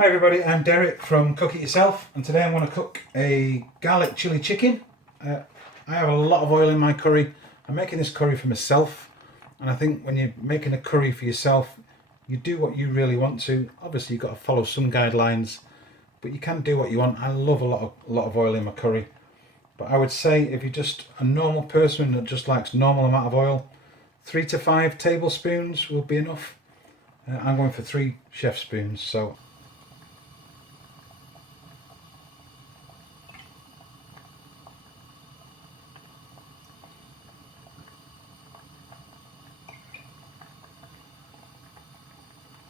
Hi everybody, I'm Derek from Cook It Yourself, and today I'm going to cook a garlic chili chicken. I have a lot of oil in my curry. I'm making this curry for myself, and I think when you're making a curry for yourself, you do what you really want to. Obviously you've got to follow some guidelines, but you can do what you want. I love a lot of oil in my curry, but I would say if you're just a normal person that just likes normal amount of oil, 3 to 5 tablespoons will be enough. I'm going for 3 chef spoons. So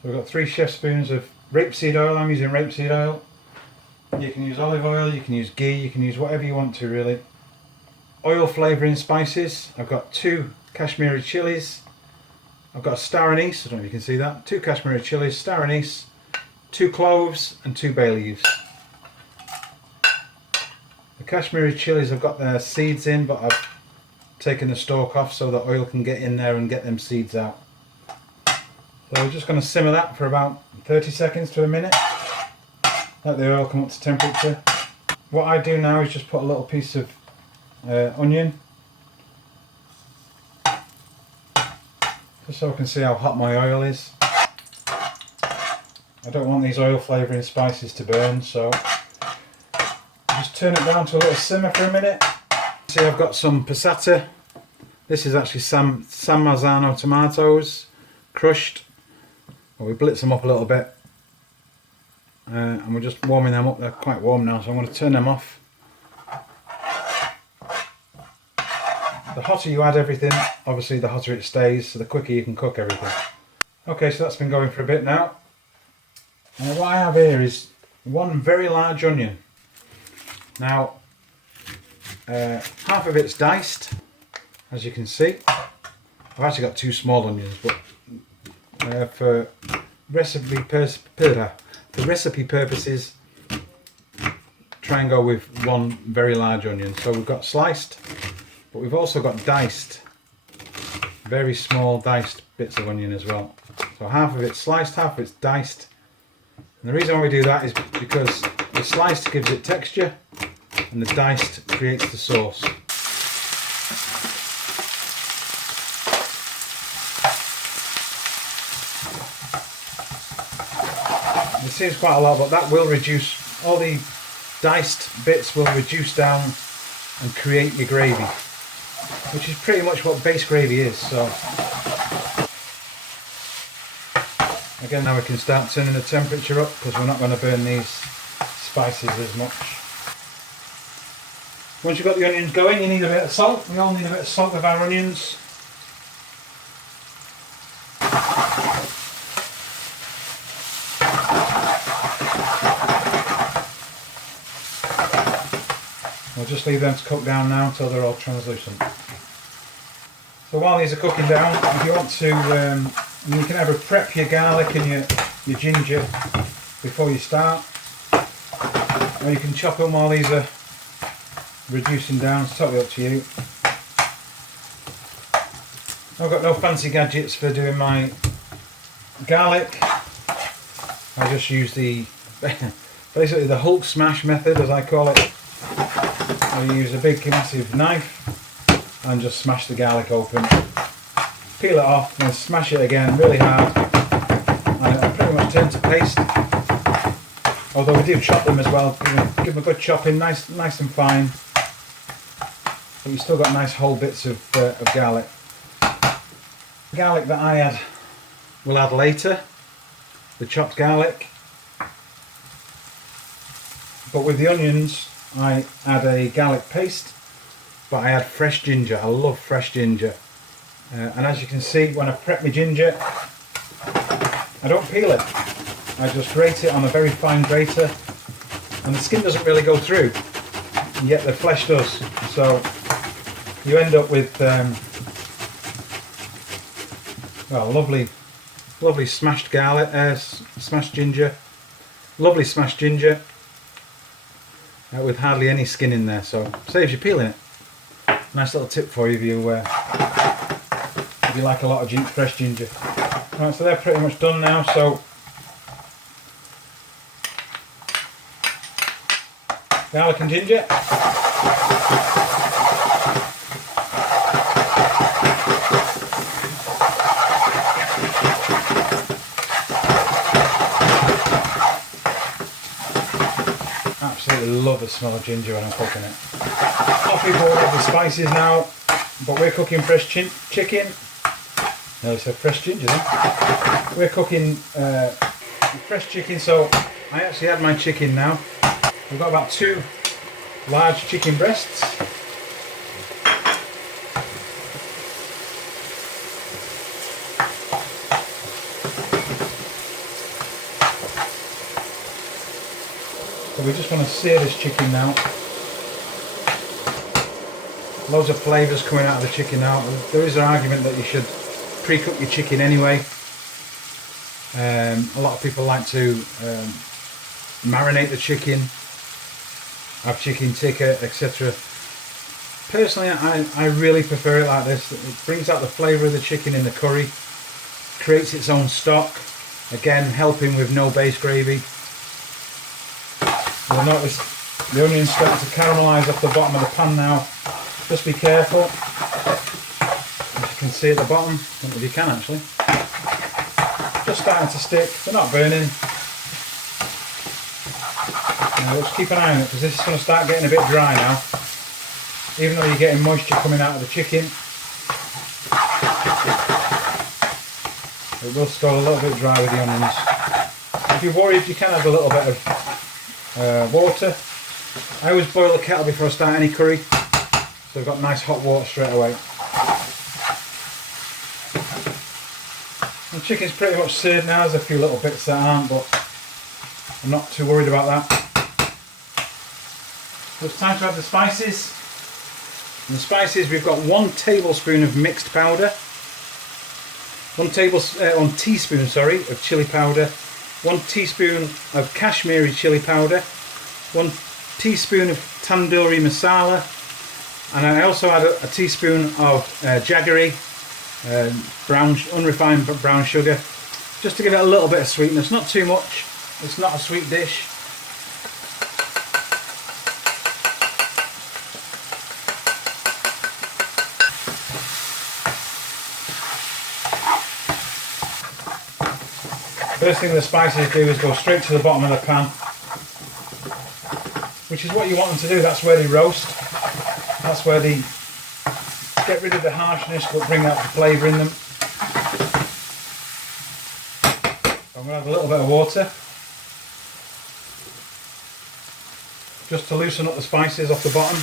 we've got 3 chef spoons of rapeseed oil. I'm using rapeseed oil. You can use olive oil, you can use ghee, you can use whatever you want to really. Oil flavouring spices. I've got 2 Kashmiri Chillis. I've got a star anise, I don't know if you can see that. 2 Kashmiri Chillis, star anise, 2 cloves and 2 bay leaves. The Kashmiri Chillis have got their seeds in, but I've taken the stalk off so the oil can get in there and get them seeds out. So we're just going to simmer that for about 30 seconds to a minute. Let the oil come up to temperature. What I do now is just put a little piece of onion, just so I can see how hot my oil is. I don't want these oil flavouring spices to burn, so just turn it down to a little simmer for a minute. See, I've got some Pasata. This is actually San Marzano tomatoes, crushed. Well, we blitz them up a little bit, and we're just warming them up. They're quite warm now, so I'm going to turn them off. The hotter you add everything, obviously the hotter it stays, so the quicker you can cook everything. Okay, so that's been going for a bit now. And what I have here is 1 very large onion. Now, half of it's diced, as you can see. I've actually got 2 small onions, but for recipe purposes, try and go with 1 very large onion. So we've got sliced, but we've also got diced, very small diced bits of onion as well. So half of it's sliced, half of it's diced. And the reason why we do that is because the sliced gives it texture and the diced creates the sauce. It seems quite a lot, but that will reduce, all the diced bits will reduce down and create your gravy, which is pretty much what base gravy is. So again, now we can start turning the temperature up because we're not going to burn these spices as much. Once you've got the onions going, you need a bit of salt. We all need a bit of salt with our onions. We'll just leave them to cook down now until they're all translucent. So while these are cooking down, if you want to, you can either prep your garlic and your ginger before you start, or you can chop them while these are reducing down. It's totally up to you. I've got no fancy gadgets for doing my garlic. I just use basically the Hulk smash method, as I call it. I use a big massive knife and just smash the garlic open, peel it off, and then smash it again really hard, and it'll pretty much turn to paste. Although we do chop them as well, give them a good chopping, nice and fine, but you've still got nice whole bits of garlic. The garlic that I add, will add later, the chopped garlic, but with the onions I add a garlic paste, but I add fresh ginger. I love fresh ginger, and as you can see, when I prep my ginger, I don't peel it, I just grate it on a very fine grater, and the skin doesn't really go through, and yet the flesh does, so you end up with well, lovely smashed garlic, smashed ginger, lovely smashed ginger, with hardly any skin in there, so saves you peeling it. Nice little tip for you if you like a lot of fresh ginger. Right, so they're pretty much done now, so garlic and ginger. Absolutely love the smell of ginger when I'm cooking it. A lot of people love the spices now, but we're cooking fresh chicken. No, it's a fresh ginger then. We're cooking fresh chicken, so I actually had my chicken now. We've got about 2 large chicken breasts. So we just want to sear this chicken now. Loads of flavours coming out of the chicken now. There is an argument that you should pre-cook your chicken anyway. A lot of people like to marinate the chicken, have chicken tikka, etc. Personally, I really prefer it like this. It brings out the flavour of the chicken in the curry, creates its own stock, again helping with no base gravy. You'll notice the onions start to caramelise off the bottom of the pan now. Just be careful. As you can see at the bottom, I don't know if you can actually. Just starting to stick, they're not burning. Now let's keep an eye on it because this is going to start getting a bit dry now. Even though you're getting moisture coming out of the chicken, it will still a little bit dry with the onions. If you're worried, you can add a little bit of water. I always boil the kettle before I start any curry, so I've got nice hot water straight away. The chicken's pretty much seared now. There's a few little bits that aren't, but I'm not too worried about that. So it's time to add the spices. And the spices, we've got 1 tablespoon of mixed powder, 1 teaspoon of chili powder, 1 teaspoon of Kashmiri chili powder, 1 teaspoon of tandoori masala, and I also add a teaspoon of Jaggery, unrefined brown sugar, just to give it a little bit of sweetness, not too much. It's not a sweet dish. First thing the spices do is go straight to the bottom of the pan, which is what you want them to do. That's where they roast. That's where they get rid of the harshness but bring out the flavour in them. I'm going to add a little bit of water just to loosen up the spices off the bottom.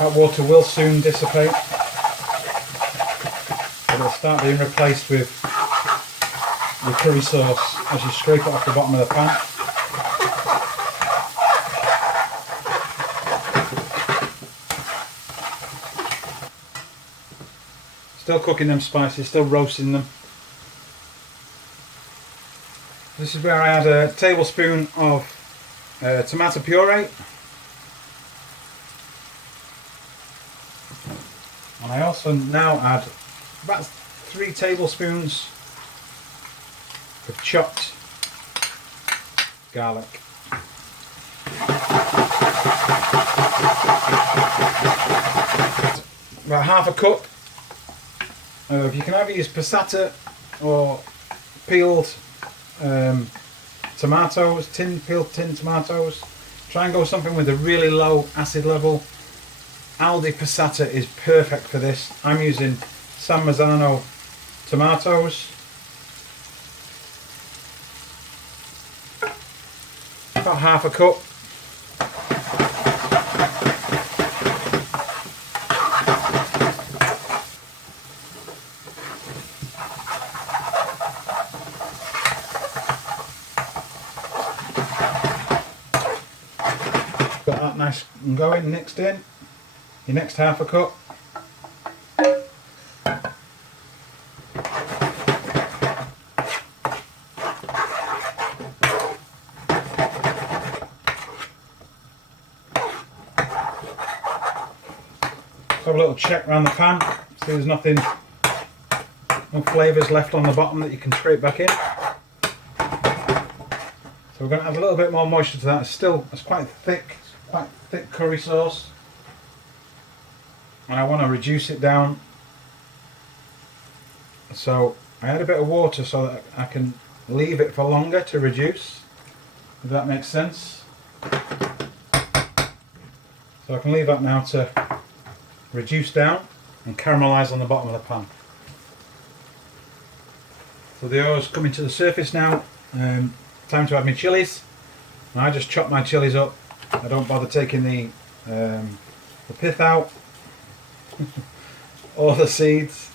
That water will soon dissipate. It'll start being replaced with the curry sauce as you scrape it off the bottom of the pan. Still cooking them spices, still roasting them. This is where I add a tablespoon of tomato puree. And I also now add about 3 tablespoons of chopped garlic. About half a cup of, you can either use Pasata or peeled tomatoes, peeled tin tomatoes. Try and go something with a really low acid level. Aldi Pasata is perfect for this. I'm using San Marzano tomatoes. About half a cup. Got that nice and going, mixed in. Your next half a cup. Have a little check around the pan, see there's no flavours left on the bottom that you can scrape back in. So we're going to add a little bit more moisture to that. It's quite thick curry sauce. And I want to reduce it down. So I add a bit of water so that I can leave it for longer to reduce, if that makes sense. So I can leave that now to reduce down and caramelise on the bottom of the pan. So the oil's coming to the surface now. Time to add my chilies. And I just chop my chilies up. I don't bother taking the pith out or the seeds.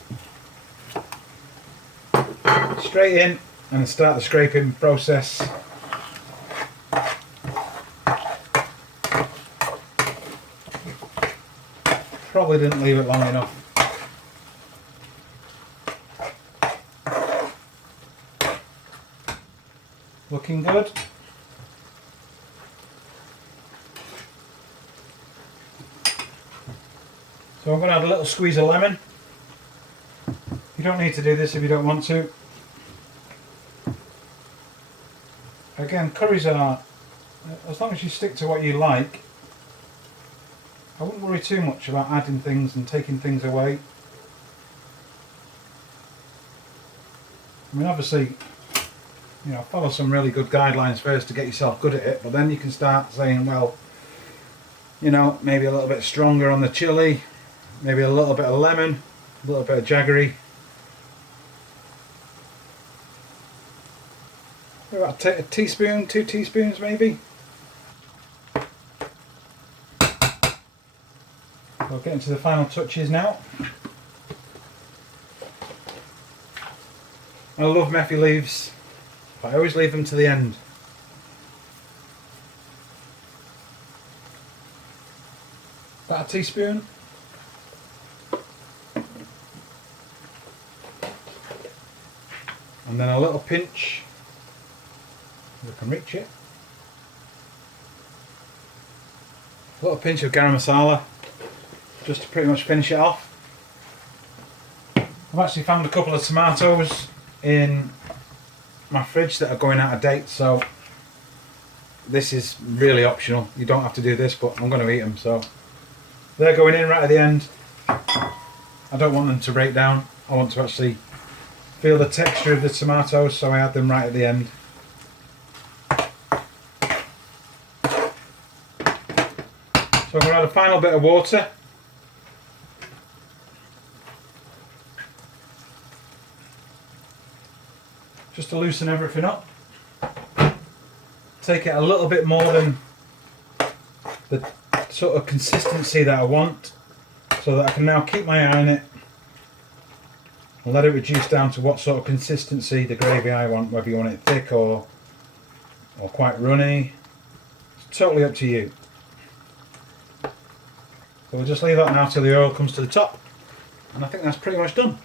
Straight in and start the scraping process. Probably didn't leave it long enough. Looking good. So I'm going to add a little squeeze of lemon. You don't need to do this if you don't want to. Again, curries are, as long as you stick to what you like, I wouldn't worry too much about adding things and taking things away. I mean, obviously, you know, follow some really good guidelines first to get yourself good at it, but then you can start saying, well, you know, maybe a little bit stronger on the chili, maybe a little bit of lemon, a little bit of Jaggery. About a teaspoon, 2 teaspoons maybe. We'll get into the final touches now. I love Methi leaves. I always leave them to the end. About a teaspoon. And then a little pinch, if I can reach it. A little pinch of garam masala, just to pretty much finish it off. I've actually found a couple of tomatoes in my fridge that are going out of date, so this is really optional. You don't have to do this, but I'm going to eat them, so they're going in right at the end. I don't want them to break down. I want to actually feel the texture of the tomatoes, so I add them right at the end. So I'm going to add a final bit of water. Just to loosen everything up. Take it a little bit more than the sort of consistency that I want, so that I can now keep my eye on it and let it reduce down to what sort of consistency the gravy I want, whether you want it thick or quite runny. It's totally up to you. So we'll just leave that now till the oil comes to the top, and I think that's pretty much done.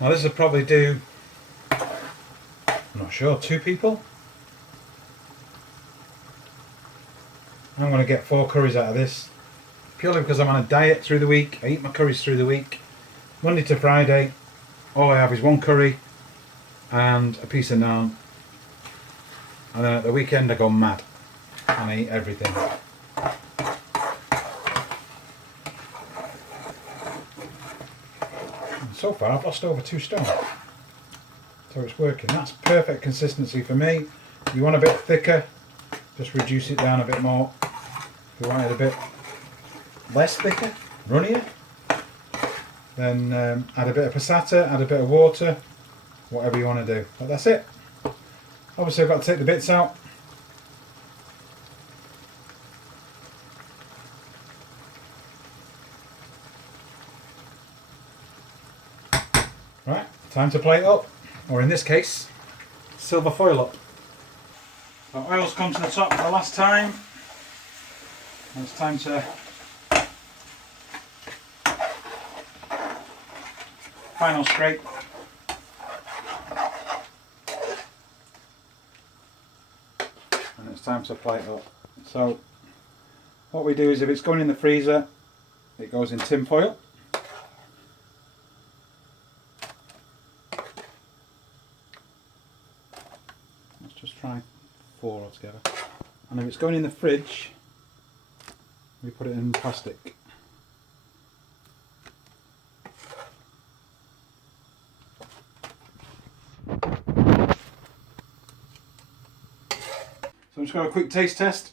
Now this will probably do, I'm not sure, 2 people. I'm going to get 4 curries out of this, purely because I'm on a diet through the week. I eat my curries through the week. Monday to Friday, all I have is 1 curry and a piece of naan. And then at the weekend I go mad and I eat everything. And so far I've lost over 2 stone. So it's working. That's perfect consistency for me. If you want a bit thicker, just reduce it down a bit more. If you want it a bit less thicker, runnier, then add a bit of Pasata, add a bit of water, whatever you want to do. But that's it. Obviously I've got to take the bits out. Right, time to plate up, or in this case, silver foil up. So oil's come to the top for the last time. And it's time to final scrape. And it's time to plate up. So what we do is, if it's going in the freezer, it goes in tin foil. try 4 altogether. And if it's going in the fridge, we put it in plastic. So I'm just going to have a quick taste test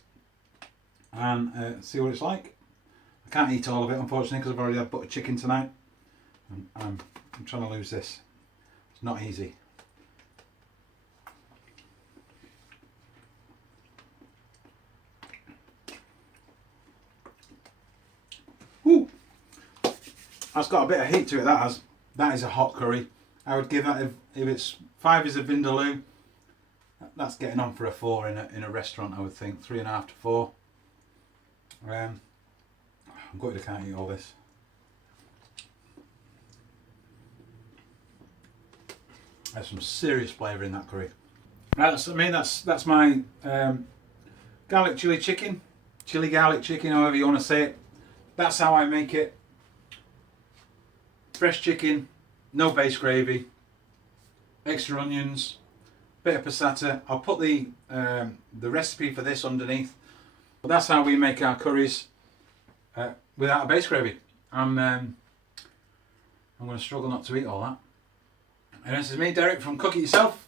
and see what it's like. I can't eat all of it unfortunately because I've already had butter chicken tonight. And I'm trying to lose this. It's not easy. Woo! That's got a bit of heat to it, that has. That is a hot curry. I would give that, if it's 5 is a vindaloo, that's getting on for a 4 in a restaurant, I would think. 3.5 to 4. I'm gutted I can't eat all this. There's some serious flavour in that curry. Right, that's my garlic chili chicken. Chili garlic chicken, however you want to say it. That's how I make it. Fresh chicken, no base gravy, extra onions, bit of pasata. I'll put the recipe for this underneath. But that's how we make our curries without a base gravy. I'm going to struggle not to eat all that. And this is me, Derek, from Cook It Yourself.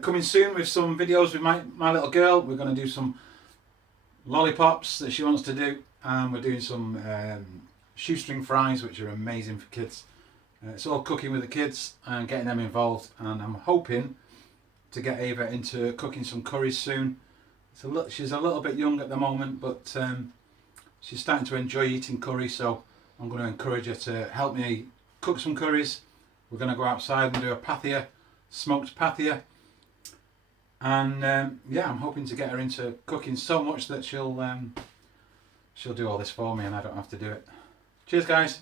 Coming soon with some videos with my little girl. We're going to do some lollipops that she wants to do. And we're doing some shoestring fries, which are amazing for kids. It's all cooking with the kids and getting them involved. And I'm hoping to get Ava into cooking some curries soon. She's a little bit young at the moment, but she's starting to enjoy eating curry. So I'm going to encourage her to help me cook some curries. We're going to go outside and do a pathia, smoked pathia. And yeah, I'm hoping to get her into cooking so much that she'll do all this for me and I don't have to do it. Cheers guys.